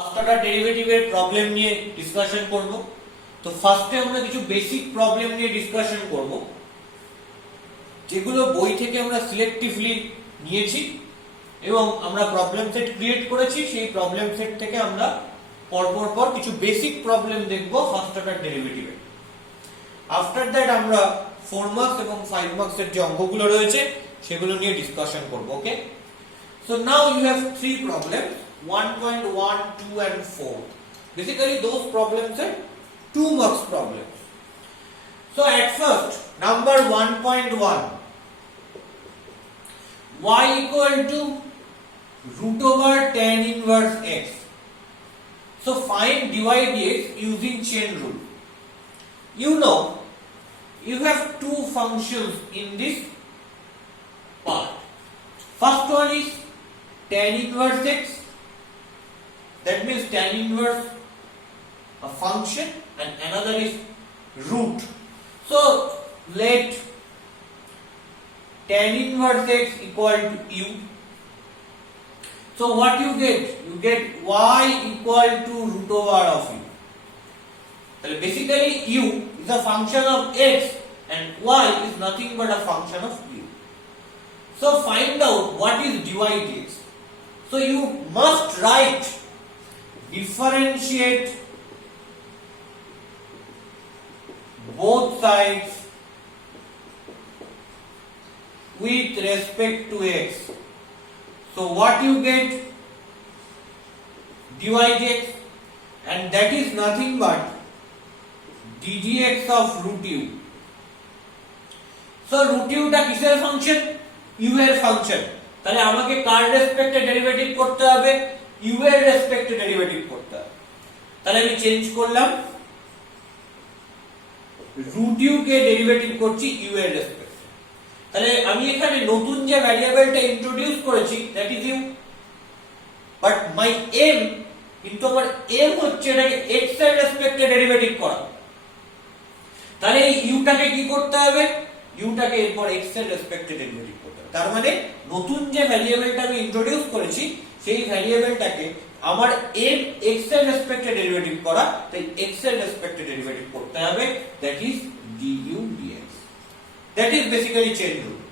First order ডেরিভেটিভের প্রবলেম নিয়ে ডিসকাশন করব। তো ফার্স্টে আমরা কিছু বেসিক প্রবলেম নিয়ে ডিসকাশন করব, যেগুলো বই থেকে আমরা সিলেক্টিভলি নিয়েছি এবং আমরা প্রবলেম সেট ক্রিয়েট করেছি। সেই প্রবলেম সেট থেকে আমরা পর কিছু বেসিক প্রবলেম দেখব ফার্স্ট অর্ডার ডেরিভেটিভের। আফটার দ্যাট আমরা 4 মার্কস এবং 5 মার্কসের যে অঙ্কগুলো রয়েছে সেগুলো নিয়ে ডিসকাশন করব। ওকে, so now you have 3 problems, 1.1, 2 and 4. Basically those problems are 2 marks problems. So at first, number 1.1, y equal to root over tan inverse x. So find dy dx using chain rule. You know you have two functions in this part. First one is tan inverse x, that means tan inverse a function, and another is root. So let tan inverse x equal to u. So what you get? You get y equal to root over of u. So basically u is a function of x and y is nothing but a function of u. So find out what is dy dx. So you must write differentiate both sides with respect to x. So what you get? Dy dx, and that is nothing but ddx of root u. So root u টা কিসের function? u এর ফাংশন। তাহলে আমাকে কার রেসপেক্টে derivative করতে হবে? u এর রেসপেক্টে ডেরিভেটিভ করতে হবে। তাহলে আমি চেঞ্জ করলাম, root u কে ডেরিভেটিভ করছি u এর রেসপেক্টে। তাহলে আমি এখানে নতুন যে ভ্যারিয়েবলটা ইন্ট্রোডিউস করেছি that is u, but my M, কিন্তু আমার এম হচ্ছে এটাকে x এর রেসপেক্টে ডেরিভেটিভ করা। তাহলে এই u টাকে কি করতে হবে? u টাকে এরপর x এর রেসপেক্টে ডেরিভেটিভ করতে হবে। তার মানে নতুন যে ভ্যারিয়েবলটা আমি ইন্ট্রোডিউস করেছি সেই ভ্যারিয়েবলটাকে আমার m x এর রেসপেক্টে ডেরিভেটিভ করা, তাই x এর রেসপেক্টে ডেরিভেটিভ করতে হবে, that is du dx. That is basically chain rule.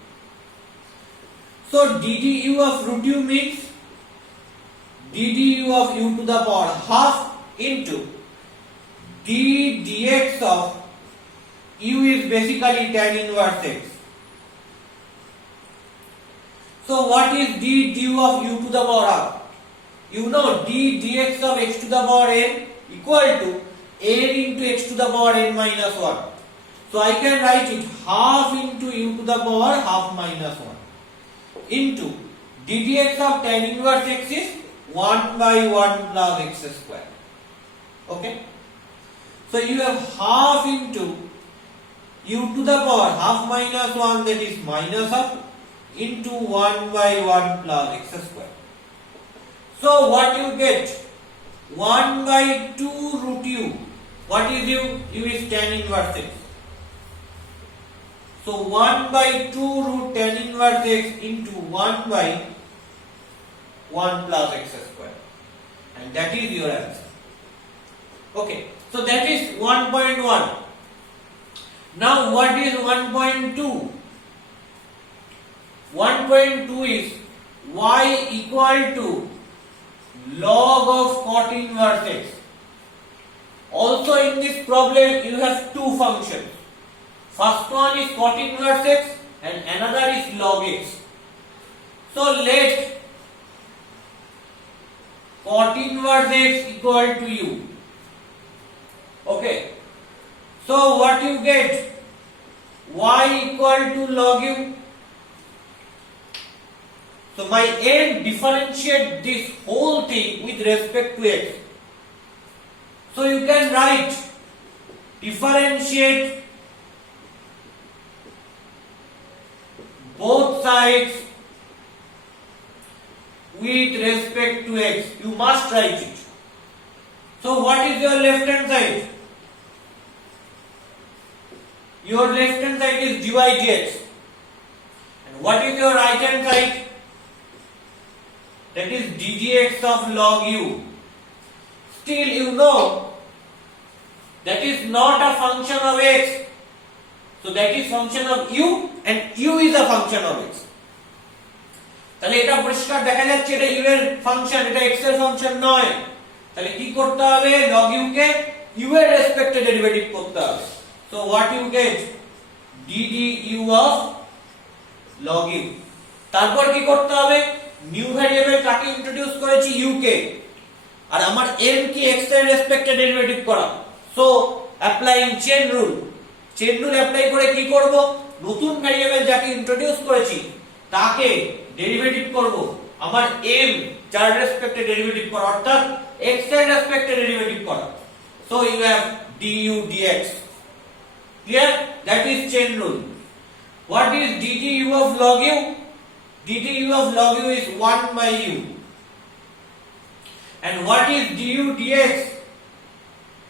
So ddu of root u means ddu of u to the power half into d dx of u is basically tan inverse x. So what is d du of u to the power half? You know d dx of x to the power n equal to n into x to the power n minus 1. So I can write it half into u to the power half minus 1 into d dx of tan inverse x is 1 by 1 plus x square. Okay, so you have half into u to the power half minus 1, that is minus of, into 1 by 1 plus x square. So what you get? 1 by 2 root u. What is u? U is tan inverse x. So 1 by 2 root tan inverse x into 1 by 1 plus x square, and that is your answer. Okay, so that is 1.1. Now what is 1.2? 1.2 is y equal to log of cot inverse x. Also in this problem you have two functions. First one is cot inverse x and another is log x. So let cot inverse x equal to u. Okay, so what you get? Y equal to log u. So my aim, differentiate this whole thing with respect to x. So you can write differentiate both sides with respect to x. You must write it. So what is your left hand side? Your left hand side is dy dx. And what is your right hand side? That is ddx of log u. know that is not a function of x, so that is function of u and u is a function of x. তাহলে এটা পরিষ্কার দেখা যাচ্ছে এটা u এর ফাংশন, এটা x এর ফাংশন নয়। তাহলে কি করতে হবে, log u কে u এর রেসপেক্টে ডেরিভেটিভ করতে হবে। So what you get, ddU of log u। তারপর কি করতে হবে, নিউ ভ্যারিয়েবল কাকে ইন্ট্রোডিউস করেছি, u কে, আর আমার m কি x এর রেসপেক্টে ডেরিভেটিভ করা। So applying chain rule, chain rule apply করে কি করব, নতুন ভ্যারিয়েবল যাকে ইন্ট্রোডিউস করেছি তাকে ডেরিভেটিভ করব আমার m যার রেসপেক্টে ডেরিভেটিভ করা, অর্থাৎ x এর রেসপেক্টে ডেরিভেটিভ করা। So you have du dx। Clear? That is chain rule. What is ddU of log u? ddU of log u is 1 by u. And what is du dx?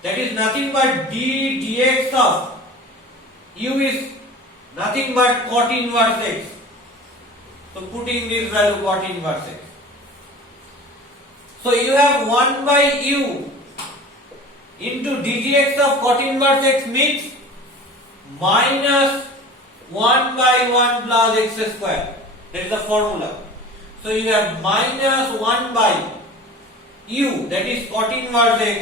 That is nothing but d dx of u is nothing but cot inverse x. So putting this value cot inverse x. So you have 1 by u into d dx of cot inverse x means minus 1 by 1 plus x square. That is the formula. So you have minus 1 by u, that is cot inverse x,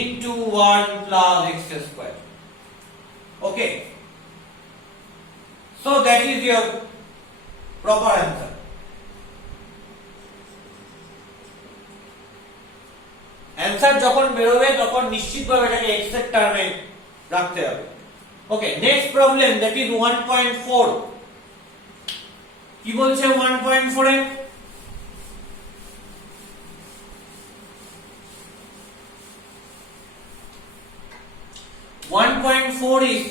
into 1 plus x square. Okay. So that is your proper answer. Answer যখন বেরোবে তখন নিশ্চিতভাবে এটাকে x এর টার্মে রাখতে হবে। ওকে, next problem, that is 1.4। কি বলছে 1.4 এ, is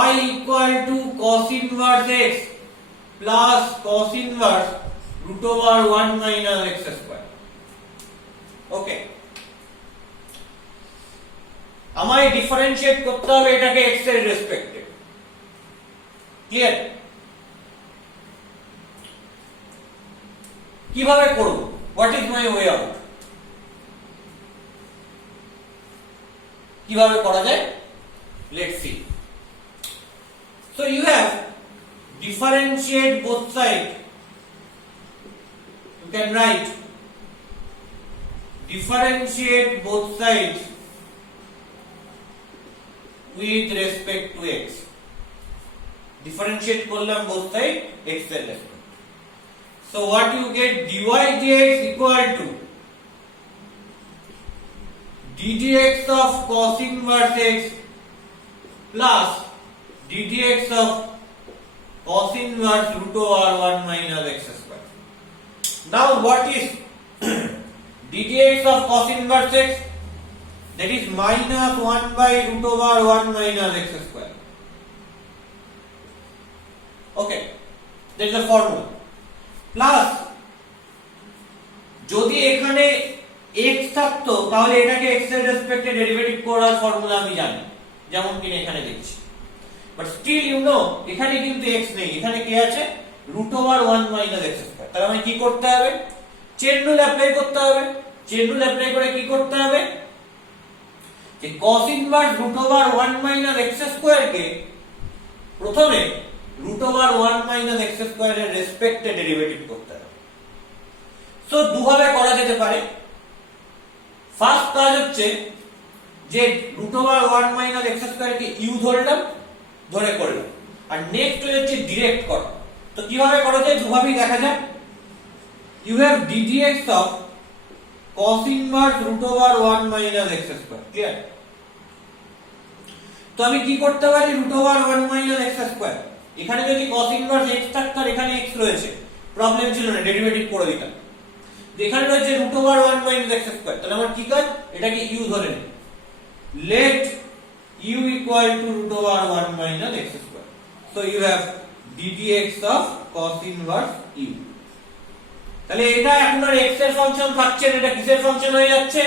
y equal to cos inverse x plus cos inverse root over 1 minus x square. Okay, আমায় ডিফারেন্সিয়েট করতে হবে এটাকে x এর রেসপেক্টে। ক্লিয়ার? কিভাবে করব, what is my way out, কিভাবে করা যায়, let's see. So you have differentiate both sides, you can write differentiate both sides with respect to x. Differentiate করলাম both sides x এর respect. So what you get, dy dx equal to d dx of cos inverse x plus d dx of cos inverse root over 1 minus x square. Now what is d dx of cos inverse x? That is minus 1 by root over 1 minus x square. Okay, that is the formula. Plus যদি এখানে x থাকতো তাহলে এটাকে x এর রেসপেক্টে ডেরিভেটিভ করার ফর্মুলা আমি জানি, যেমন কিনা এখানে দেখছি। বাট স্টিল ইউ নো এখানে কিন্তু x নেই, এখানে কি আছে, root over 1 minus x square। তাহলে আমায় কি করতে হবে, চেইন রুল অ্যাপ্লাই করতে হবে। চেইন রুল অ্যাপ্লাই করে কি করতে হবে, যে cos inverse root over 1 minus x square কে প্রথমে root over 1 minus x square এর রেসপেক্টে ডেরিভেটিভ করতে হবে। সো দুভাবে করা যেতে পারে। ফার্স্ট কাজ হচ্ছে যে root over 1 minus x square কে u ধরলাম, ধরে করলাম, আর নেক্সট হচ্ছে ডিরেক্ট করা। তো কিভাবে করা যায়, দুভাবেই দেখা যায়। you have d dx of cos inverse root over 1 minus x square, clear? তো আমি কি করতে পারি, root over 1 minus x square, এখানে যদি cos inverse x থাকতো আর এখানে x রয়েছে, প্রবলেম ছিল না, ডেরিভেটিভ করে দিতাম। এখানে রয়েছে root over 1 minus x square, তাহলে আমার কি কাজ, এটাকে u ধরে নিই, let u equal to root over 1 minus x square. So you have d dx of cos inverse u. তাহলে এটা এখন আর x এর ফাংশন থাকছে না, এটা কিসের ফাংশন হয়ে যাচ্ছে,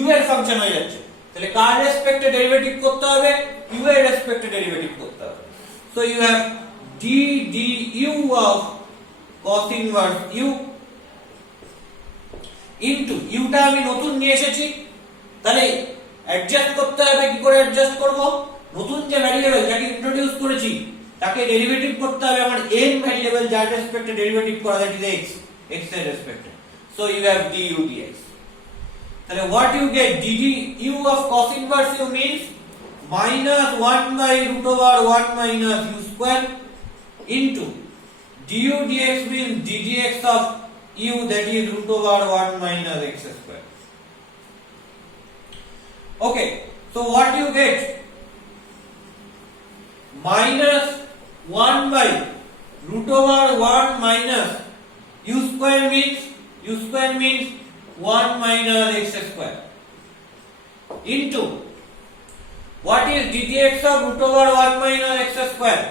u এর ফাংশন হয়ে যাচ্ছে। তাহলে কার রেসপেক্টে ডেরিভেটিভ করতে হবে, u এর রেসপেক্টে ডেরিভেটিভ করতে হবে। So you have d du of cos inverse u into ইউটা আমি নতুন নিয়ে এসেছি, তাহলে অ্যাডজাস্ট করতে হবে। কি করে অ্যাডজাস্ট করব? নতুন যে ভ্যারিয়েবল যাকে ইন্ট্রোডিউস করেছি তাকে ডেরিভেটিভ করতে হবে আমার n ভ্যারিয়েবল যার রেসপেক্টে ডেরিভেটিভ করা, দ্যাট ইজ x এর রেসপেক্টে। So you have du dx। তাহলে what you get, du of cos inverse u means minus 1 by root over 1 minus u square into du dx means ddx of u, that is root over 1 minus x square. Okay, so what you get? Minus 1 by root over 1 minus u square means 1 minus x square into what is ddx of root over 1 minus x square?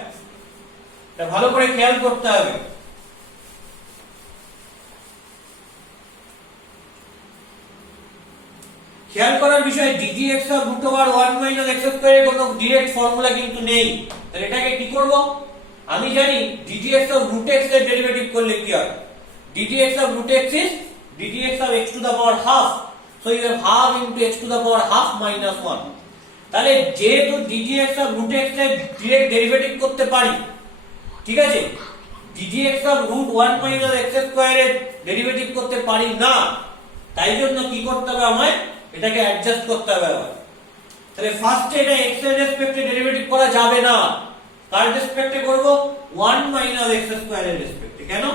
এটা ভালো করে খেয়াল করতে হবে। খেয়াল করার বিষয়, ddx of root over 1 minus x square এর কোনো ডাইরেক্ট ফর্মুলা কিন্তু নেই। তাহলে এটাকে কি করব? আমি জানি ddx of root x এর ডেরিভেটিভ করলে কি হয়। ddx of root x is ddx of x to the power half, so you have half into x to the power half minus 1। তাহলে যেহেতু ddx of root x এর direct derivative করতে পারি, ঠিক আছে, ddx of root 1 minus x square এর ডেরিভেটিভ করতে পারি না, তাই জন্য কি করতে হবে আমায়, এটাকে অ্যাডজাস্ট করতে হবে আবার। তাহলে ফার্স্টে এটা x এর রেসপেক্টে ডেরিভেটিভ করা যাবে না, কার রেসপেক্টে করব? 1 minus x square এর রেসপেক্টে। কেন?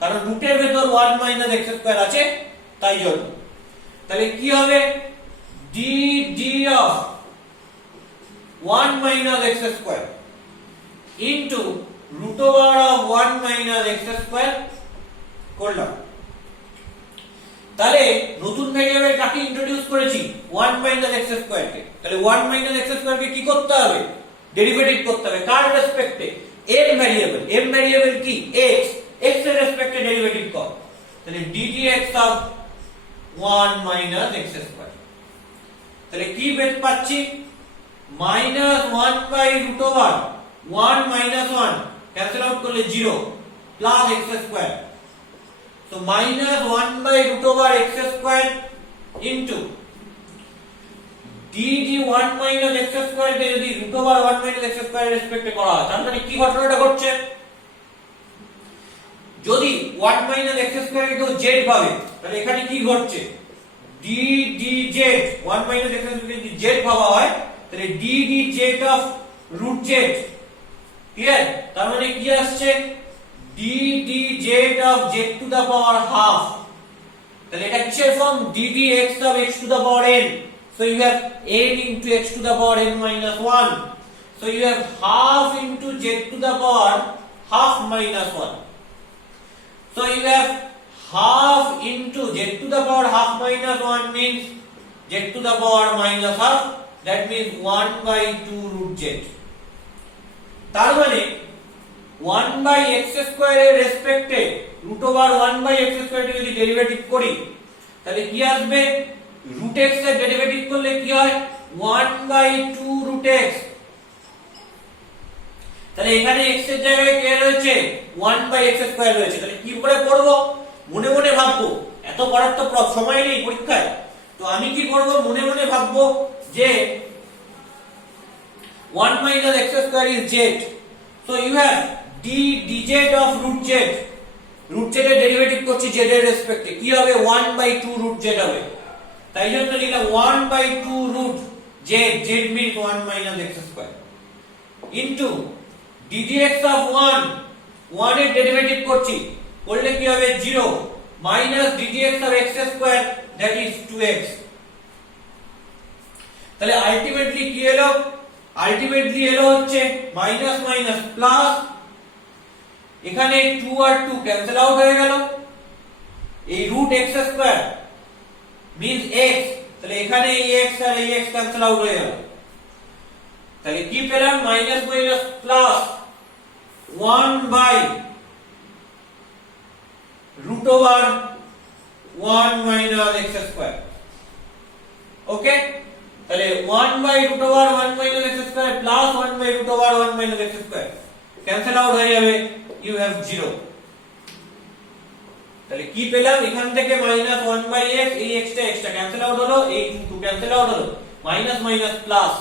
কারণ রুটের ভেতর 1 minus x square আছে, তাই জন্য। তাহলে কি হবে? dd of 1 minus x square into root over of 1 minus x square করলাম। তাহলে নতুন ভেরিয়েবল কাকে ইন্ট্রোডিউস করেছি? 1 minus x square কে। তাহলে 1 minus x square কে কি করতে হবে? ডেরিভেটিভ করতে হবে। কার রেসপেক্টে? m ভেরিয়েবল কি? x এর রেসপেক্টে ডেরিভেটিভ কর। তাহলে ddx of 1 minus x square। তাহলে কি বের পাচ্ছি? minus 1 by root over 1 minus 1 cancel out করলে 0 plus x square। So minus 1 by root over x square into dd 1 minus x square কে যদি root over 1 minus x square এর রেসপেক্টে করা হয়, তার মানে কি ঘটনাটা ঘটছে? যদি 1 minus x square কে কেউ z ভাবে, তাহলে এখানে কি ঘটছে? ddz 1 minus x square কে যদি z ভাবা হয়, তাহলে ddz of root z, clear? তার মানে কি আসছে? ddz of z to the power half। তাহলে এটা কিসের form? ddx of x to the power n, so you have n into x to the power n minus 1, so you have half into z to the power half minus 1, so you have half into z to the power half minus 1 means z to the power minus half, that means 1 by 2 root z। তার মানে 1 by x square এর রেসপেক্টে root over 1 by x square এর যদি ডেরিভেটিভ করি, তাহলে কি আসবে? root x এর ডেরিভেটিভ করলে কি হয়? 1 by 2 root x। তাহলে এখানে x এর জায়গায় কে রয়েছে? 1 by x square রয়েছে। তাহলে কি করে করব? মনে মনে ভাববো, এত করার তো সময় নেই পরীক্ষায়, তো আমি কি করব? মনে মনে ভাববো যে 1 minus x square is z, so you have dz of root z, root z এর ডেরিভেটিভ করছি z এর রেসপেক্টে, কি হবে? 1 by 2 root z হবে। তাই জন্য লিখলাম 1 by 2 root z, z means 1 minus x square into ddx of 1 এর ডেরিভেটিভ করছি, করলে কি হবে? 0 minus ddx of x square, that is 2x। তাহলে আলটিমেটলি কি এলো? আলটিমেটলি এলো হচ্ছে মাইনাস মাইনাস প্লাস, এখানে 2 আর 2 ক্যান্সেল আউট হয়ে গেল, এই root x square means x, তাহলে এখানে এই x আর এই x ক্যান্সেল আউট হয়ে গেল। তাহলে কি পেলাম? Minus minus plus 1 by root over 1 minus x square। Okay, তাহলে 1 by root over 1 minus x square plus 1 by root over 1 minus x square cancel out হয়ে যাবে, you have 0। তাহলে কি পেলাম এখান থেকে মাইনাস 1/x, এই x টা ক্যান্সেল আউট হলো, এই 2 ক্যান্সেল আউট হলো, মাইনাস মাইনাস প্লাস,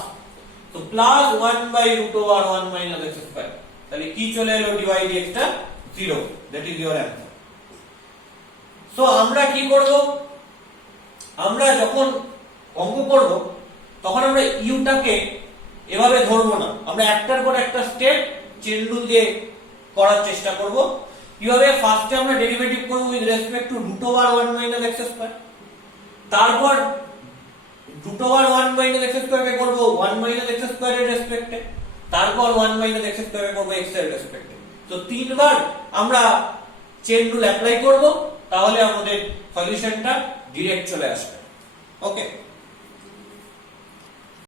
তো প্লাস 1/√1 মাইনাস x স্কয়ার। তাহলে কি চলে এলো dy dx টা 0, that is your answer. So আমরা কি করব, আমরা যখন অঙ্ক করব তখন আমরা u টাকে এভাবে ধরবো না, আমরা একটার পর একটা স্টেপ চেন রুল দিয়ে করার চেষ্টা করব। কিভাবে, ফার্স্টে আমরা ডেরিভেটিভ করব with respect to √1 minus x square, তারপর √1 মাইনাস x স্কয়ার কে করব 1 মাইনাস x স্কয়ার এর রেসপেক্টে, তারপর 1 মাইনাস x স্কয়ার কে করব x এর রেসপেক্টে। তো তিনবার আমরা চেন রুল অ্যাপ্লাই করব, তাহলে আমাদের সলিউশনটা ডাইরেক্ট চলে আসবে। ওকে।